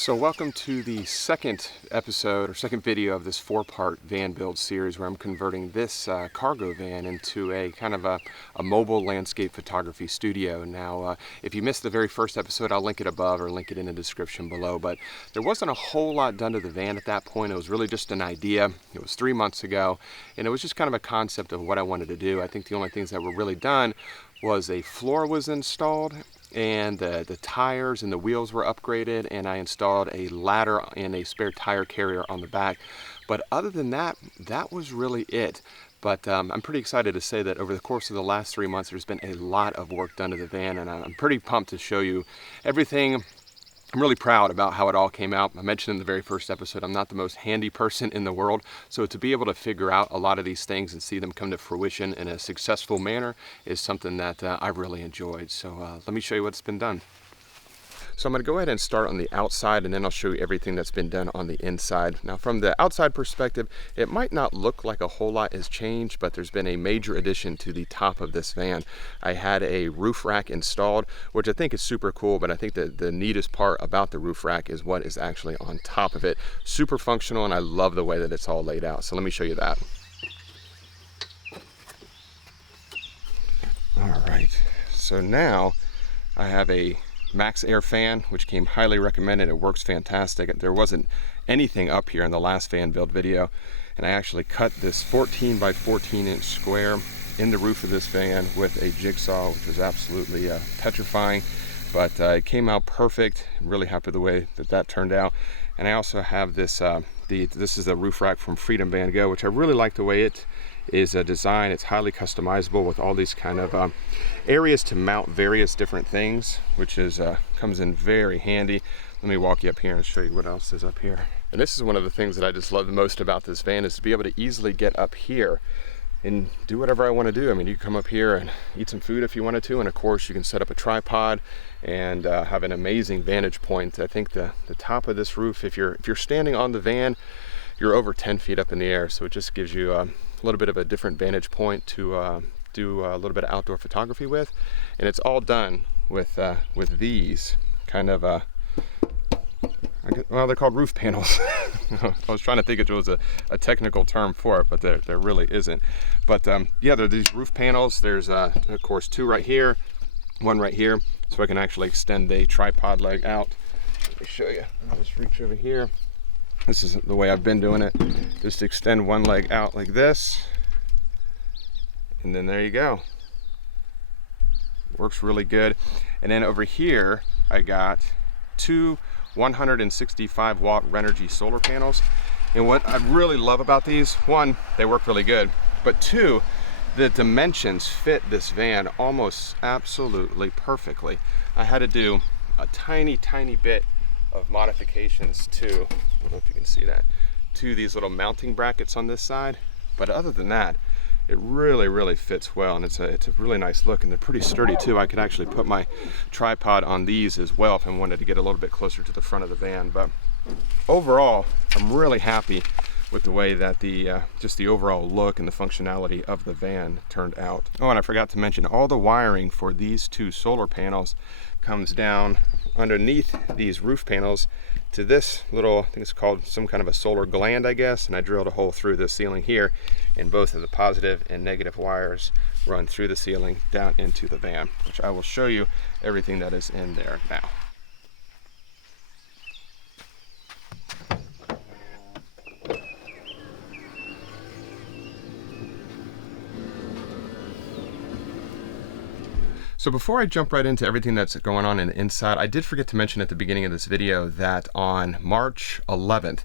So welcome to the second episode or second video of this four-part van build series where I'm converting this cargo van into a kind of a mobile landscape photography studio. Now, if you missed the very first episode, I'll link it above or link it in the description below, but there wasn't a whole lot done to the van at that point. It was really just an idea. It was 3 months ago, and it was just kind of a concept of what I wanted to do. I think the only things that were really done was a floor was installed, and the tires and the wheels were upgraded, and I installed a ladder and a spare tire carrier on the back. But other than that, that was really it. But I'm pretty excited to say that over the course of the last 3 months, there's been a lot of work done to the van, and I'm pretty pumped to show you everything. I'm really proud about how it all came out. I mentioned in the very first episode, I'm not the most handy person in the world. So to be able to figure out a lot of these things and see them come to fruition in a successful manner is something that I've really enjoyed. So let me show you what's been done. So I'm going to go ahead and start on the outside, and then I'll show you everything that's been done on the inside. Now from the outside perspective, it might not look like a whole lot has changed, but there's been a major addition to the top of this van. I had a roof rack installed, which I think is super cool, but I think that the neatest part about the roof rack is what is actually on top of it. Super functional, and I love the way that it's all laid out. So let me show you that. All right, so now I have a Max Air fan, which came highly recommended. It works fantastic. There wasn't anything up here in the last fan build video, and I actually cut this 14 by 14 inch square in the roof of this van with a jigsaw, which was absolutely petrifying, but it came out perfect. I'm really happy with the way that that turned out. And I also have this this is a roof rack from Freedom Van Go, which I really like the way it is designed. It's highly customizable with all these kind of areas to mount various different things, which is comes in very handy. Let me walk you up here and show you what else is up here. And this is one of the things that I just love the most about this van, is to be able to easily get up here and do whatever I want to do. I mean, you come up here and eat some food if you wanted to, and of course you can set up a tripod and have an amazing vantage point. I think the top of this roof, if you're standing on the van, you're over 10 feet up in the air, so it just gives you a little bit of a different vantage point to do a little bit of outdoor photography with. And it's all done with these kind of well, they're called roof panels. I was trying to think if there was a technical term for it, but there really isn't. But yeah, there are these roof panels. There's of course two right here, one right here, so I can actually extend the tripod leg out. Let me show you. I'll just reach over here. This is the way I've been doing it. Just extend one leg out like this, and then there you go. Works really good. And then over here, I got two 165 watt Renogy solar panels. And what I really love about these, one, they work really good, but two, the dimensions fit this van almost absolutely perfectly. I had to do a tiny bit of modifications to, I don't know if you can see that, to these little mounting brackets on this side, but other than that, it really fits well, and it's a really nice look, and they're pretty sturdy too. I could actually put my tripod on these as well if I wanted to get a little bit closer to the front of the van. But overall, I'm really happy with the way that just the overall look and the functionality of the van turned out. Oh, and I forgot to mention, all the wiring for these two solar panels comes down underneath these roof panels to this little, I think it's called some kind of a solar gland, I guess, and I drilled a hole through the ceiling here, and both of the positive and negative wires run through the ceiling down into the van, which I will show you everything that is in there now. So before I jump right into everything that's going on in the inside, I did forget to mention at the beginning of this video that on March 11th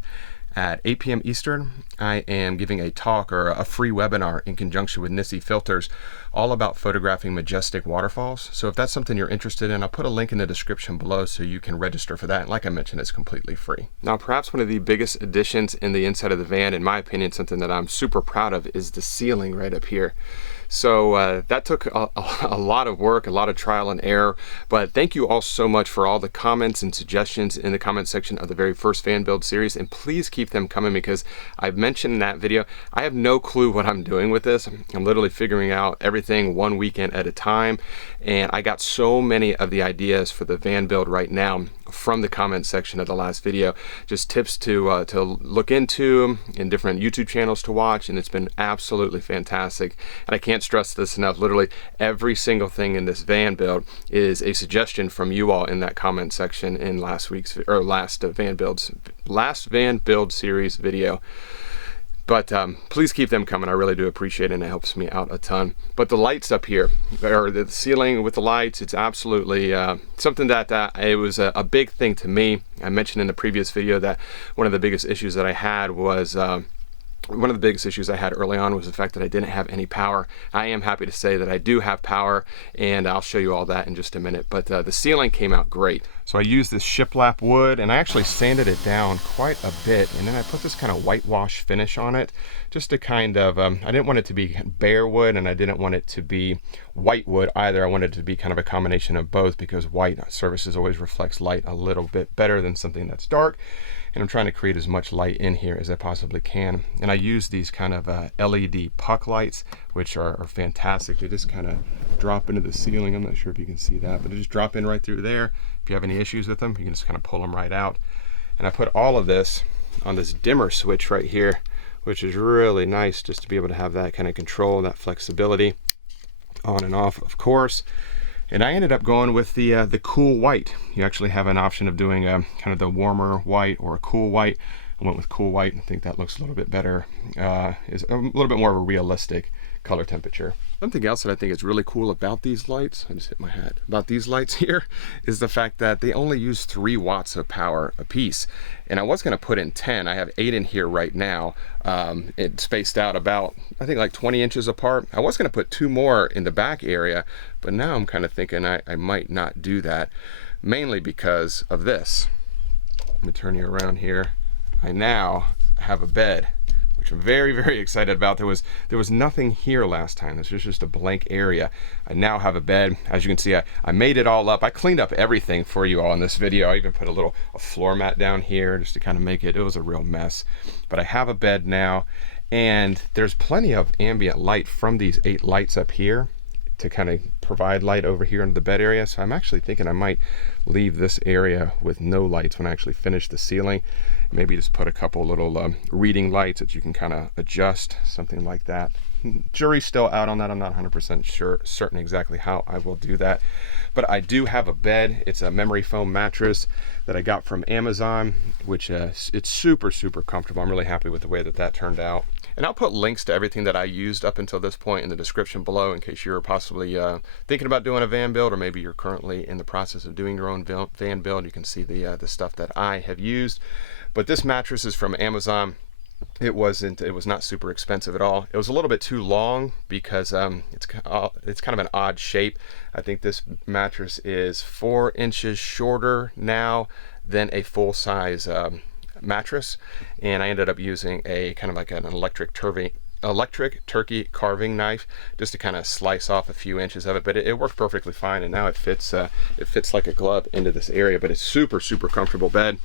at 8 p.m. Eastern, I am giving a talk or a free webinar in conjunction with Denney Filters all about photographing majestic waterfalls. So if that's something you're interested in, I'll put a link in the description below so you can register for that. And like I mentioned, it's completely free. Now, perhaps one of the biggest additions in the inside of the van, in my opinion, something that I'm super proud of, is the ceiling right up here. So that took a lot of work, a lot of trial and error, but thank you all so much for all the comments and suggestions in the comment section of the very first fan build series, and please keep them coming, because I've mentioned in that video, I have no clue what I'm doing with this. I'm literally figuring out everything one weekend at a time, and I got so many of the ideas for the van build right now from the comment section of the last video, just tips to look into and different YouTube channels to watch, and it's been absolutely fantastic. And I can't stress this enough, literally every single thing in this van build is a suggestion from you all in that comment section in last van build series video. But please keep them coming. I really do appreciate it, and it helps me out a ton. But the lights up here, or the ceiling with the lights, it's absolutely something that it was a big thing to me. I mentioned in the previous video that one of the biggest issues that I had was one of the biggest issues I had early on was the fact that I didn't have any power. I am happy to say that I do have power, and I'll show you all that in just a minute. But the ceiling came out great. So I used this shiplap wood, and I actually sanded it down quite a bit, and then I put this kind of whitewash finish on it, just to kind of, I didn't want it to be bare wood, and I didn't want it to be white wood either. I wanted it to be kind of a combination of both, because white surfaces always reflects light a little bit better than something that's dark. And I'm trying to create as much light in here as I possibly can. And I use these kind of LED puck lights, which are fantastic. They just kind of drop into the ceiling. I'm not sure if you can see that, but they just drop in right through there. If you have any issues with them, you can just kind of pull them right out. And I put all of this on this dimmer switch right here, which is really nice just to be able to have that kind of control, that flexibility on and off, of course. And I ended up going with the cool white. You actually have an option of doing kind of the warmer white or a cool white. I went with cool white. I think that looks a little bit better. Is a little bit more of a realistic color temperature. Something else that I think is really cool about these lights, I just hit my head, about these lights here, is the fact that they only use 3 watts of power a piece. And I was going to put in 10. I have 8 in here right now. It's spaced out about, I think, like 20 inches apart. I was going to put 2 more in the back area, but now I'm kind of thinking I might not do that, mainly because of this. Let me turn you around here. I now have a bed, which I'm very, very excited about. There was nothing here last time. This was just a blank area. I now have a bed. As you can see, I made it all up. I cleaned up everything for you all in this video. I even put a floor mat down here just to kind of make it was a real mess. But I have a bed now, and there's plenty of ambient light from these 8 lights up here to kind of provide light over here into the bed area. So I'm actually thinking I might leave this area with no lights when I actually finish the ceiling. Maybe just put a couple little reading lights that you can kind of adjust, something like that. Jury's still out on that. I'm not 100% certain exactly how I will do that. But I do have a bed. It's a memory foam mattress that I got from Amazon, which it's super, super comfortable. I'm really happy with the way that turned out. And I'll put links to everything that I used up until this point in the description below, in case you're possibly thinking about doing a van build, or maybe you're currently in the process of doing your own van build. You can see the stuff that I have used. But this mattress is from Amazon. It was not super expensive at all. It was a little bit too long because it's kind of an odd shape. I think this mattress is 4 inches shorter now than a full-size mattress, and I ended up using a kind of like an electric turkey carving knife just to kind of slice off a few inches of it, but it worked perfectly fine, and now it fits like a glove into this area. But it's super, super comfortable bed,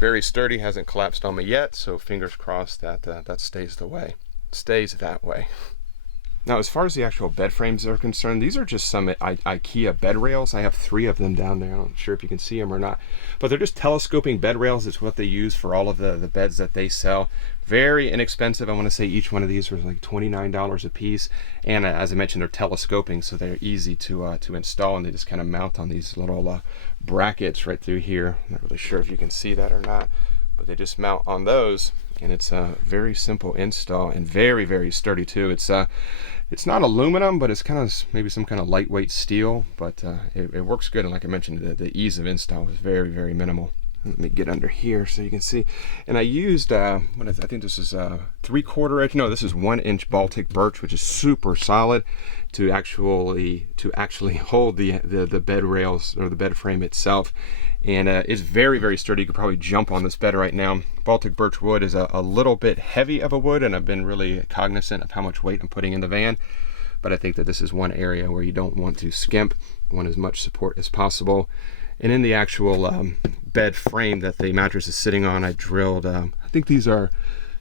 very sturdy, hasn't collapsed on me yet, so fingers crossed that that stays that way. Now, as far as the actual bed frames are concerned, these are just some IKEA bed rails. I have 3 of them down there. I'm not sure if you can see them or not, but they're just telescoping bed rails. It's what they use for all of the beds that they sell. Very inexpensive. I want to say each one of these was like $29 a piece. And as I mentioned, they're telescoping, so they're easy to install, and they just kind of mount on these little brackets right through here. I'm not really sure if you can see that or not, but they just mount on those, and it's a very simple install and very, very sturdy too. It's not aluminum, but it's kind of maybe some kind of lightweight steel, but it works good. And like I mentioned, the ease of install was very, very minimal. Let me get under here so you can see. And I used, I think this is 3/4 inch. No, this is 1 inch Baltic birch, which is super solid to actually hold the bed rails or the bed frame itself. And it's very, very sturdy. You could probably jump on this bed right now. Baltic birch wood is a little bit heavy of a wood, and I've been really cognizant of how much weight I'm putting in the van. But I think that this is one area where you don't want to skimp, want as much support as possible. And in the actual bed frame that the mattress is sitting on, I drilled, I think these are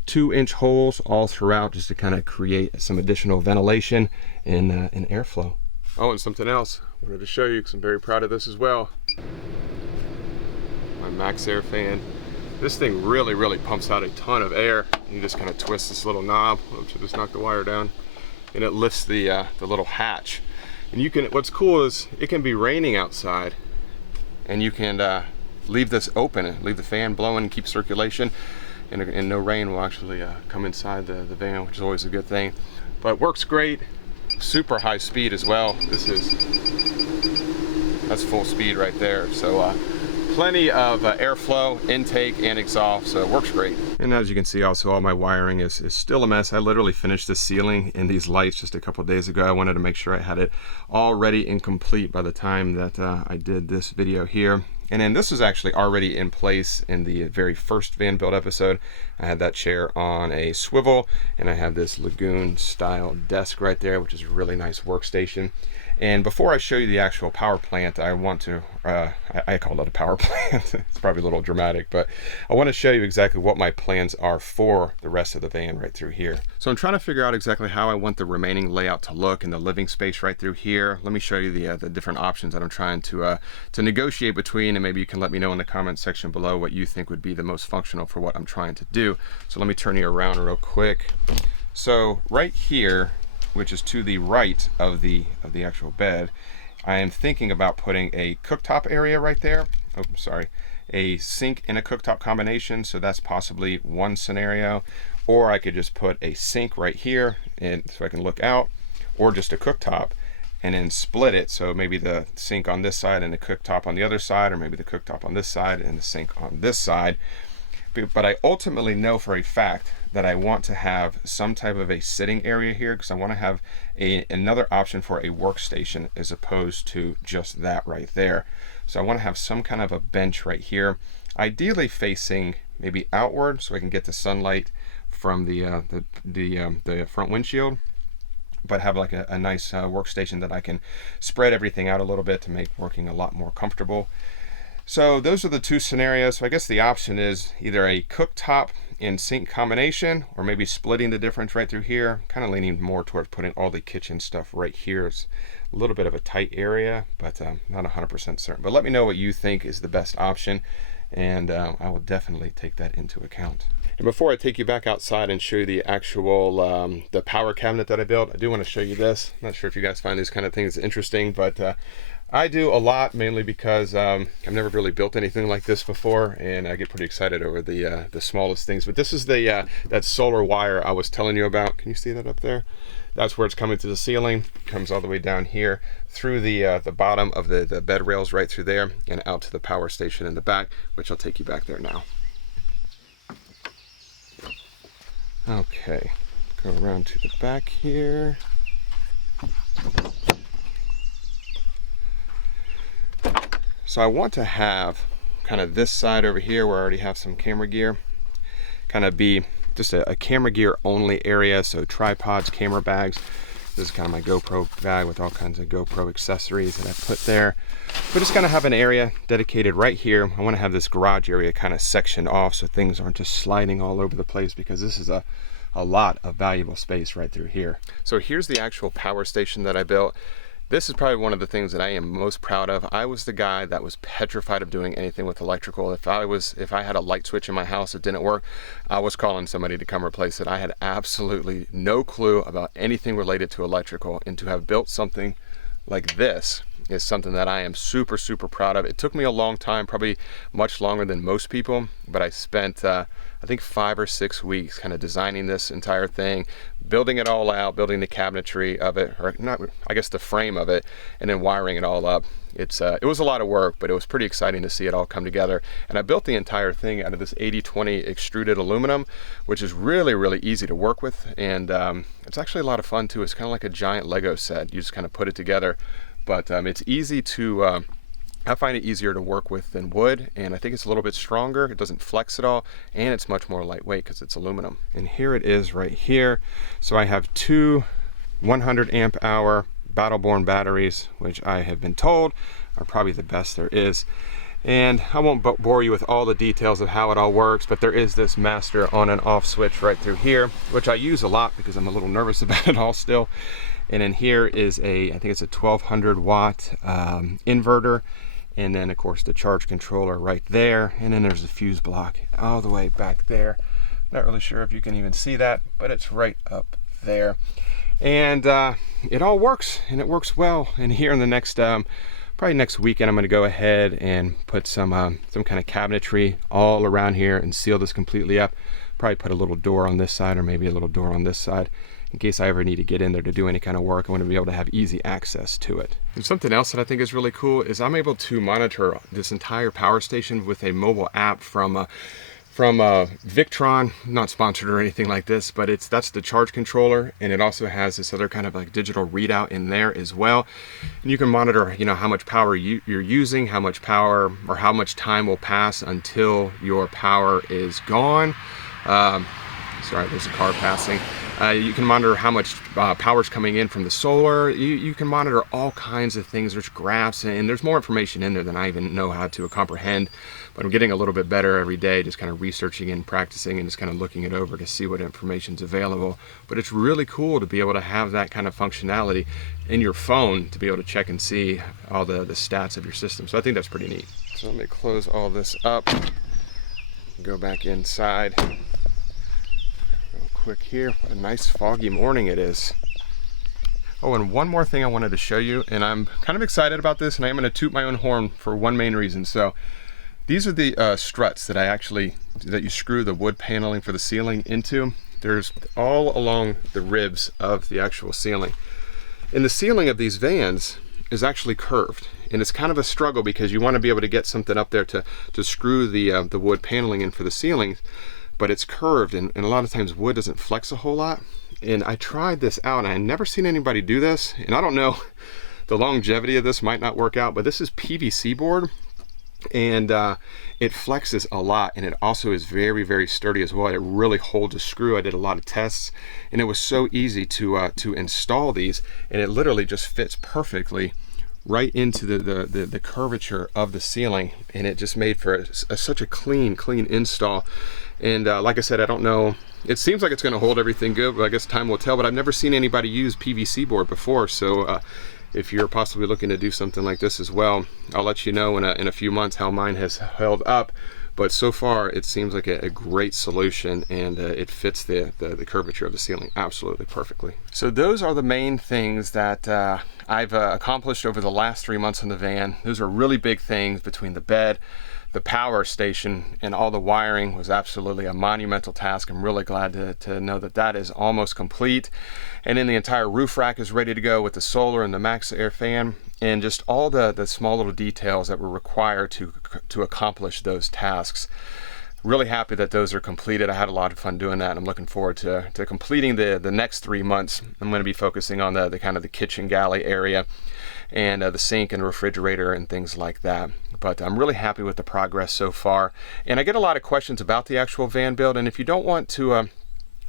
2-inch holes all throughout, just to kind of create some additional ventilation and airflow. Oh, and something else I wanted to show you, because I'm very proud of this as well. my Max Air fan. This thing really pumps out a ton of air. You just kind of twist this little knob. Oops, I just knocked the wire down. And it lifts the little hatch. And you can, what's cool is it can be raining outside and you can leave this open and leave the fan blowing and keep circulation, and no rain will actually come inside the van, which is always a good thing. But it works great. Super high speed as well. That's full speed right there. So plenty of airflow, intake, and exhaust, so it works great. And as you can see, also all my wiring is still a mess. I literally finished the ceiling and these lights just a couple days ago. I wanted to make sure I had it all ready and complete by the time that I did this video here. And then this was actually already in place in the very first van build episode. I had that chair on a swivel, and I have this Lagoon style desk right there, which is a really nice workstation. And before I show you the actual power plant, I want to, I call it a power plant. It's probably a little dramatic, but I want to show you exactly what my plans are for the rest of the van right through here. So I'm trying to figure out exactly how I want the remaining layout to look in the living space right through here. Let me show you the different options that I'm trying to negotiate between, and maybe you can let me know in the comment section below what you think would be the most functional for what I'm trying to do. So let me turn you around real quick. So right here, which is to the right of the actual bed, I am thinking about putting a cooktop area right there. Oh, sorry, a sink and a cooktop combination. So that's possibly one scenario. Or I could just put a sink right here, and so I can look out, or just a cooktop, and then split it. So maybe the sink on this side and the cooktop on the other side, or maybe the cooktop on this side and the sink on this side. But I ultimately know for a fact that I want to have some type of a sitting area here, because I want to have another option for a workstation as opposed to just that right there. So I want to have some kind of a bench right here, ideally facing maybe outward, so I can get the sunlight from the front windshield, but have like a nice workstation that I can spread everything out a little bit to make working a lot more comfortable. So those are the two scenarios. So I guess the option is either a cooktop and sink combination, or maybe splitting the difference right through here. Kind of leaning more towards putting all the kitchen stuff right here. It's a little bit of a tight area, but not 100% certain. But let me know what you think is the best option, and I will definitely take that into account. And before I take you back outside and show you the actual the power cabinet that I built, I do want to show you this. I'm not sure if you guys find these kind of things interesting, but I do a lot, mainly because I've never really built anything like this before, and I get pretty excited over the smallest things. But this is the that solar wire I was telling you about. Can you see that up there? That's where it's coming to the ceiling. Comes all the way down here through the bottom of the bed rails right through there, and out to the power station in the back, which I'll take you back there now. Okay, go around to the back here. So I want to have kind of this side over here where I already have some camera gear, kind of be just a camera gear only area. So tripods, camera bags. This is kind of my GoPro bag with all kinds of GoPro accessories that I put there. But just kind of have an area dedicated right here. I want to have this garage area kind of sectioned off so things aren't just sliding all over the place, because this is a lot of valuable space right through here. So here's the actual power station that I built. This is probably one of the things that I am most proud of. I was the guy that was petrified of doing anything with electrical. If I had a light switch in my house that didn't work, I was calling somebody to come replace it. I had absolutely no clue about anything related to electrical, and to have built something like this is something that I am super proud of. It took me a long time, probably much longer than most people, but I spent I think 5 or 6 weeks kind of designing this entire thing, building it all out, building the cabinetry of it, or not, I guess the frame of it, and then wiring it all up. It was a lot of work, but it was pretty exciting to see it all come together. And I built the entire thing out of this 80/20 extruded aluminum, which is really easy to work with, and it's actually a lot of fun too. It's kind of like a giant Lego set. You just kind of put it together, but it's easy to I find it easier to work with than wood, and I think it's a little bit stronger. It doesn't flex at all, and it's much more lightweight because it's aluminum. And here it is right here. So I have two 100 amp hour Battleborn batteries, which I have been told are probably the best there is. And I won't bore you with all the details of how it all works, but there is this master on and off switch right through here, which I use a lot because I'm a little nervous about it all still. And then here is I think it's a 1200 watt inverter. and then of course the charge controller right there, and then there's the fuse block all the way back there. Not really sure if you can even see that, but it's right up there. And it all works, and it works well. And here in the next probably next weekend, I'm going to go ahead and put some kind of cabinetry all around here and seal this completely up. Probably put a little door on this side, or maybe a little door on this side, in case I ever need to get in there to do any kind of work. I want to be able to have easy access to it. And something else that I think is really cool is I'm able to monitor this entire power station with a mobile app from Victron, not sponsored or anything like this, but that's the charge controller, and it also has this other kind of like digital readout in there as well. And you can monitor, you know, how much power you're using, how much power or how much time will pass until your power is gone. Sorry, there's a car passing. You can monitor how much power is coming in from the solar. You can monitor all kinds of things. There's graphs, and there's more information in there than I even know how to comprehend. But I'm getting a little bit better every day, just kind of researching and practicing and just kind of looking it over to see what information's available. But it's really cool to be able to have that kind of functionality in your phone to be able to check and see all the stats of your system. So I think that's pretty neat. So let me close all this up, go back inside. Quick here. What a nice foggy morning it is. Oh, and one more thing I wanted to show you, and I'm kind of excited about this, and I am going to toot my own horn for one main reason. So these are the struts that you screw the wood paneling for the ceiling into. There's all along the ribs of the actual ceiling. And the ceiling of these vans is actually curved, and it's kind of a struggle because you want to be able to get something up there to screw the wood paneling in for the ceilings. But it's curved, and a lot of times wood doesn't flex a whole lot. And I tried this out, and I never seen anybody do this, and I don't know, the longevity of this might not work out, but this is PVC board, and it flexes a lot, and it also is very, very sturdy as well. It really holds a screw. I did a lot of tests, and it was so easy to install these, and it literally just fits perfectly right into the curvature of the ceiling, and it just made for such a clean install. And like I said, I don't know, it seems like it's going to hold everything good, but I guess time will tell. But I've never seen anybody use PVC board before, so if you're possibly looking to do something like this as well, I'll let you know in a few months how mine has held up. But so far it seems like a great solution, and it fits the curvature of the ceiling absolutely perfectly. So those are the main things that I've accomplished over the last 3 months on the van. Those are really big things. Between the bed, the power station, and all the wiring was absolutely a monumental task. I'm really glad to know that that is almost complete. And then the entire roof rack is ready to go with the solar and the max air fan, and just all the small little details that were required to accomplish those tasks. Really happy that those are completed. I had a lot of fun doing that, and I'm looking forward to completing the next 3 months. I'm going to be focusing on the kind of the kitchen galley area, and the sink and refrigerator and things like that. But I'm really happy with the progress so far. And I get a lot of questions about the actual van build, and if you don't want to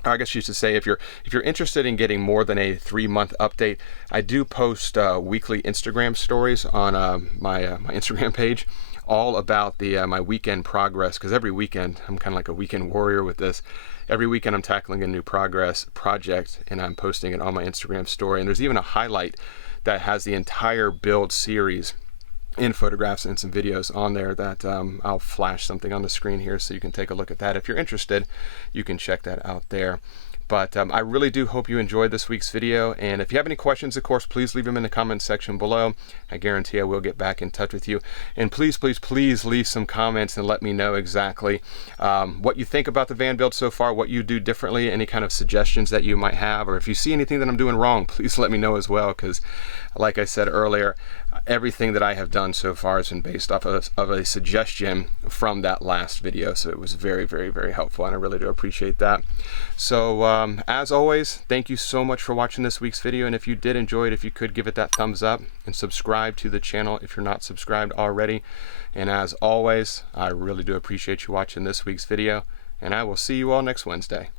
I guess you should say, if you're interested in getting more than a 3-month update, I do post weekly Instagram stories on my Instagram page, all about my weekend progress, because every weekend I'm kind of like a weekend warrior with this. Every weekend I'm tackling a new progress project, and I'm posting it on my Instagram story. And there's even a highlight that has the entire build series in photographs and some videos on there that I'll flash something on the screen here so you can take a look at that. If you're interested, you can check that out there. But I really do hope you enjoyed this week's video, and if you have any questions, of course, please leave them in the comments section below. I guarantee I will get back in touch with you. And please, please, please leave some comments and let me know exactly what you think about the van build so far, what you do differently, any kind of suggestions that you might have, or if you see anything that I'm doing wrong, please let me know as well, because like I said earlier, everything that I have done so far has been based off of a suggestion from that last video, so it was very, very, very helpful, and I really do appreciate that. So as always, thank you so much for watching this week's video, and if you did enjoy it, if you could give it that thumbs up and subscribe to the channel if you're not subscribed already. And as always, I really do appreciate you watching this week's video, and I will see you all next Wednesday.